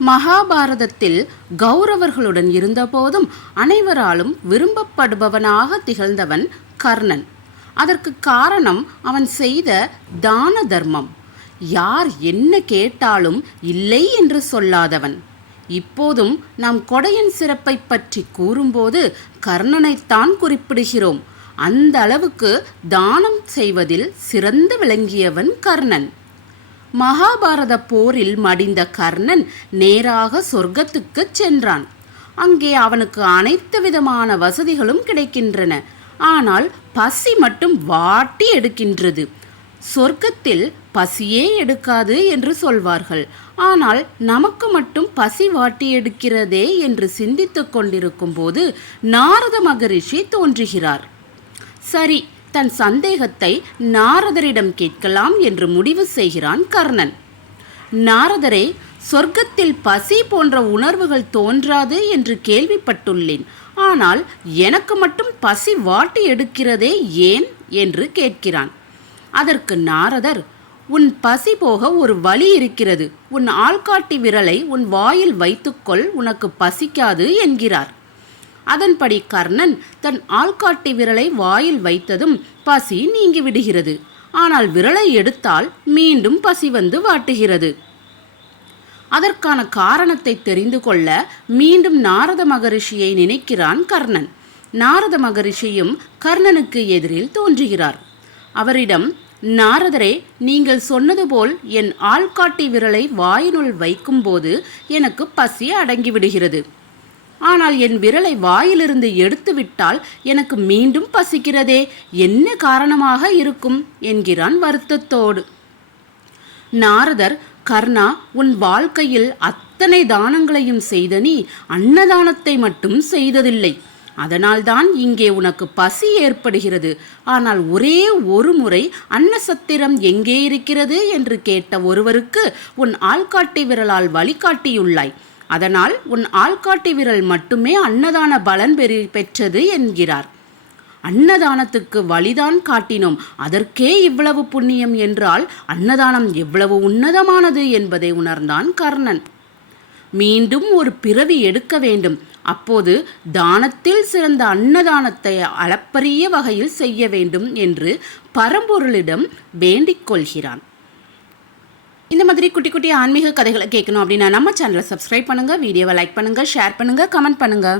மகாபாரதத்தில் கௌரவர்களுடன் இருந்தபோதும் அனைவராலும் விரும்பப்படுபவனாக திகழ்ந்தவன் கர்ணன். அதற்கு காரணம் அவன் செய்த தான தர்மம். யார் என்ன கேட்டாலும் இல்லை என்று சொல்லாதவன். இப்போதும் நாம் கொடையின் சிறப்பை பற்றி கூறும்போது கர்ணனைத்தான் குறிப்பிடுகிறோம். அந்த அளவுக்கு தானம் செய்வதில் சிறந்து விளங்கியவன் கர்ணன். மகாபாரத போரில் மடிந்த கர்ணன் நேராக சொர்க்கத்துக்குச் சென்றான். அங்கே அவனுக்கு அனைத்து விதமான வசதிகளும் கிடைக்கின்றன. ஆனால் பசி மட்டும் வாட்டி எடுக்கின்றது. சொர்க்கத்தில் பசியே எடுக்காது என்று சொல்வார்கள். ஆனால் நமக்கு மட்டும் பசி வாட்டி எடுக்கிறதே என்று சிந்தித்துக் கொண்டிருக்கும் போது நாரத மகரிஷி தோன்றுகிறார். சரி தன் சந்தேகத்தை நாரதரிடம் கேட்கலாம் என்று முடிவு செய்கிறான் கர்ணன். நாரதரே சொர்க்கத்தில் பசி போன்ற உணர்வுகள் தோன்றாது என்று கேள்விப்பட்டுள்ளேன். ஆனால் எனக்கு மட்டும் பசி வாட்டி எடுக்கிறதே ஏன் என்று கேட்கிறான். அதற்கு நாரதர் உன் பசி போக ஒரு வழி இருக்கிறது. உன் ஆள்காட்டி விரலை உன் வாயில் வைத்துக்கொள். உனக்கு பசிக்காது என்கிறார். அதன்படி கர்ணன் தன் ஆள்காட்டி விரலை வாயில் வைத்ததும் பசி நீங்கி விடுகிறது ஆனால் விரலை எடுத்தால் மீண்டும் பசி வந்து வாட்டுகிறது. அதற்கான காரணத்தை தெரிந்து கொள்ள மீண்டும் நாரத மகரிஷியை நினைக்கிறான் கர்ணன். நாரத மகரிஷியும் கர்ணனுக்கு எதிரில் தோன்றுகிறார். அவரிடம் நாரதரே நீங்கள் சொன்னது போல் என் ஆள்காட்டி விரலை வாயினுள் வைக்கும்போது எனக்கு பசி அடங்கிவிடுகிறது. ஆனால் என் விரலை வாயிலிருந்து எடுத்துவிட்டால் எனக்கு மீண்டும் பசிக்கிறதே. என்ன காரணமாக இருக்கும்? என்கிறான் வருத்தத்தோடு. நாரதர் கர்ணா உன் வாழ்க்கையில் அத்தனை தானங்களையும் செய்த நீ அன்னதானத்தை மட்டும் செய்ததில்லை. அதனால்தான் இங்கே உனக்கு பசி ஏற்படுகிறது. ஆனால் ஒரே ஒரு முறை அன்னசத்திரம் எங்கே இருக்கிறது? என்று கேட்ட ஒருவருக்கு உன் ஆள்காட்டி விரலால் வழிகாட்டியுள்ளாய். அதனால் உன் ஆள்காட்டி விரல் மட்டுமே அன்னதான பலன் பெறி பெற்றது என்கிறார். அன்னதானத்துக்கு வழிதான் காட்டினோம். அதற்கே இவ்வளவு புண்ணியம் என்றால் அன்னதானம் எவ்வளவு உன்னதமானது என்பதை உணர்ந்தான் கர்ணன். மீண்டும் ஒரு பிறவி எடுக்க வேண்டும். அப்போது தானத்தில் சிறந்த அன்னதானத்தை அளப்பரிய வகையில் செய்ய வேண்டும் என்று பரம்பொருளிடம் வேண்டிக் கொள்கிறான். இந்த மாதிரி குட்டி குட்டி ஆன்மீக கதைகளை கேட்கணும் அப்படின்னா நம்ம சேனலை சப்ஸ்கிரைப் பண்ணுங்கள் வீடியோவை லைக் பண்ணுங்கள் ஷேர் பண்ணுங்கள் கமெண்ட் பண்ணுங்கள்